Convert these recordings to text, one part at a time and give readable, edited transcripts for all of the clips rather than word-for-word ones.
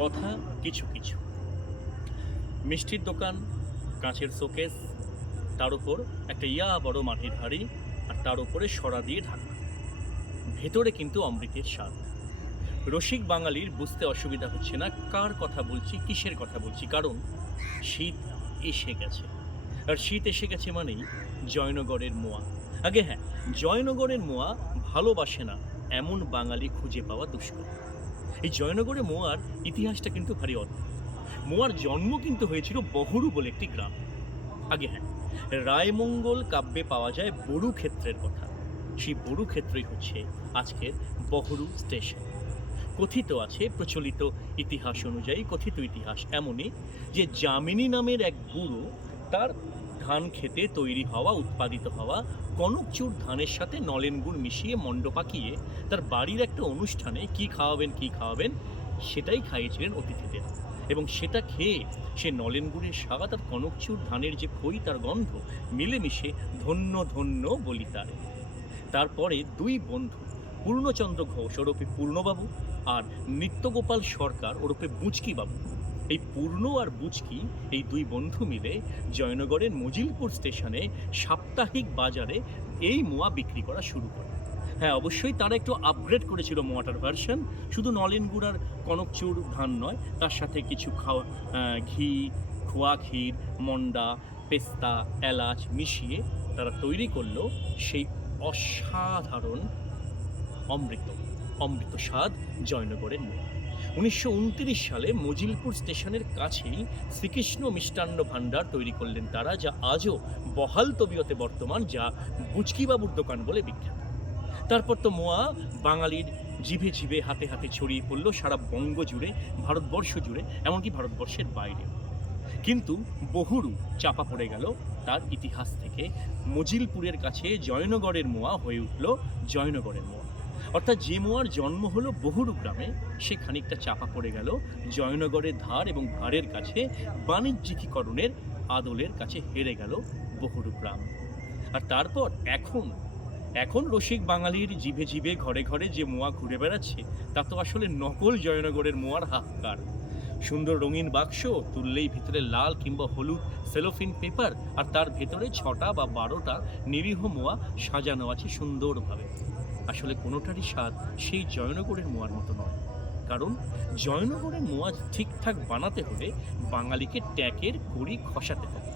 কথা কিছু কিছু। মিষ্টির দোকান, কাঁচের শোকেস, তার উপর একটা বড় মাটির হাঁড়ি, আর তার উপরে সরা দিয়ে ঢাকা। ভেতরে কিন্তু অমৃতের স্বাদ। রসিক বাঙালির বুঝতে অসুবিধা হচ্ছে না কার কথা বলছি, কিসের কথা বলছি, কারণ শীত এসে গেছে। আর শীত এসে গেছে মানেই জয়নগরের মোয়া। আগে হ্যাঁ, জয়নগরের মোয়া ভালোবাসে না এমন বাঙালি খুঁজে পাওয়া দুষ্কর। এই জয়নগরে মোয়ার ইতিহাসটা কিন্তু ভারী অদ্ভুত। মোয়ার জন্ম কিন্তু হয়েছিল বহরু বলে একটি গ্রাম। আগে হ্যাঁ, রায়মঙ্গল কাব্যে পাওয়া যায় বড়ু ক্ষেত্রের কথা। সেই বড়ু ক্ষেত্রই হচ্ছে আজকের বহরু স্টেশন। কথিত আছে, প্রচলিত ইতিহাস অনুযায়ী কথিত ইতিহাস এমনই যে যামিনী নামের এক বুড়ো তার ধান খেতে তৈরি হওয়া, উৎপাদিত হওয়া কনকচুর ধানের সাথে নলেন গুড় মিশিয়ে মণ্ড পাকিয়ে তার বাড়ির একটা অনুষ্ঠানে কি খাওয়াবেন সেটাই খাইয়েছিলেন অতিথিদের। এবং সেটা খেয়ে সে নলেন গুড়ের স্বাদ আর কনকচুর ধানের যে খই তার গন্ধ মিলেমিশে ধন্য ধন্য বলি তারে। তারপরে দুই বন্ধু, পূর্ণচন্দ্র ঘোষ ওরফে পূর্ণবাবু আর নিত্যগোপাল সরকার ওরফে বুচকিবাবু, এই পূর্ণ আর বুচকি এই দুই বন্ধু মিলে জয়নগরের মজিলপুর স্টেশনে সাপ্তাহিক বাজারে এই মোয়া বিক্রি করা শুরু করে। হ্যাঁ, অবশ্যই তারা একটু আপগ্রেড করেছিল মোয়াটার ভার্সন। শুধু নলেন গুড় আর কনকচুর ধান নয়, তার সাথে কিছু ঘি, খোয়া ক্ষীর, মন্ডা, পেস্তা, এলাচ মিশিয়ে তারা তৈরি করলো সেই অসাধারণ অমৃত অমৃত স্বাদ জয়নগরের মোয়া। 1929 সালে মজিলপুর স্টেশনের কাছেই শ্রীকৃষ্ণ মিষ্টান্ন ভাণ্ডার তৈরি করলেন তারা, যা আজও বহাল তবিয়তে বর্তমান, যা বুচকিবাবুর দোকান বলে বিখ্যাত। তারপর তো মোয়া বাঙালির জিভে জিভে হাতে হাতে ছড়িয়ে পড়ল সারা বঙ্গ জুড়ে, ভারতবর্ষ জুড়ে, এমনকি ভারতবর্ষের বাইরে। কিন্তু বহুরু চাপা পড়ে গেল তার ইতিহাস থেকে। মজিলপুরের কাছে জয়নগরের মোয়া হয়ে উঠল জয়নগরের মোয়া। অর্থাৎ যে মোয়ার জন্ম হলো বহুরু গ্রামে, সে খানিকটা চাপা পড়ে গেল জয়নগরের ধার এবং ভারের কাছে। বাণিজ্যিকীকরণের আদলের কাছে হেরে গেল বহুরু গ্রাম। আর তারপর এখন রসিক বাঙালির জিভে জিভে ঘরে ঘরে যে মোয়া ঘুরে বেড়াচ্ছে, তা তো আসলে নকল জয়নগরের মোয়ার হাহাকার। সুন্দর রঙিন বাক্স, তুললেই ভিতরে লাল কিংবা হলুদ সেলোফিন পেপার, আর তার ভেতরে 6টা বা 12টা নিরীহ মোয়া সাজানো আছে সুন্দরভাবে। আসলে কোনোটারই স্বাদ সেই জয়নগরের মোয়ার মতো নয়। কারণ জয়নগরের মোয়া ঠিকঠাক বানাতে হলে বাঙালিকে ট্যাকের কড়ি খসাতে হবে।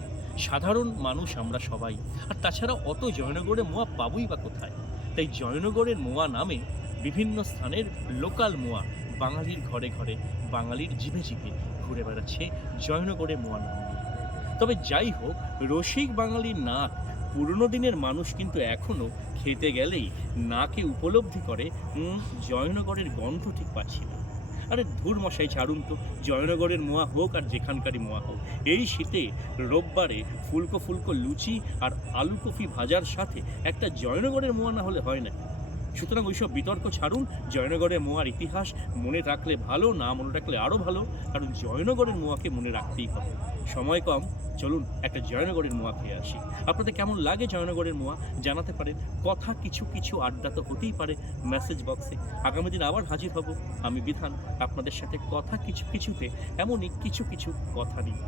সাধারণ মানুষ আমরা সবাই, আর তাছাড়া অত জয়নগরের মোয়া পাবই বা কোথায়? তাই জয়নগরের মোয়া নামে বিভিন্ন স্থানের লোকাল মোয়া বাঙালির ঘরে ঘরে, বাঙালির জিভে জিভে ঘুরে বেড়াচ্ছে জয়নগরের মোয়া নাম নিয়ে। তবে যাই হোক, রসিক বাঙালির নাক পুরনো দিনের মানুষ কিন্তু এখনও খেতে গেলেই নাকে উপলব্ধি করে জয়নগরের গন্ধ ঠিক পাচ্ছি না। আরে ধুর মশাই, ছাড়ুন তো। জয়নগরের মোয়া হোক আর যেখানকারই মোয়া হোক, এই শীতে রোববারে ফুলকো ফুলকো লুচি আর আলু কফি ভাজার সাথে একটা জয়নগরের মোয়া না হলে হয় না। সুতরাং ওইসব বিতর্ক ছাড়ুন। জয়নগরের মোয়ার ইতিহাস মনে রাখলে ভালো, না মনে রাখলে আরও ভালো, কারণ জয়নগরের মোয়াকে মনে রাখতেই হবে। সময় কম, চলুন একটা জয়নগরের মোয়া খেয়ে আসি। আপনাদের কেমন লাগে জয়নগরের মোয়া জানাতে পারেন। কথা কিছু কিছু আড্ডা তো হতেই পারে মেসেজ বক্সে। আগামী দিন আবার হাজির হব আমি বিধান, আপনাদের সাথে কথা কিছু কিছুতে, এমনই কিছু কিছু কথা নিয়ে।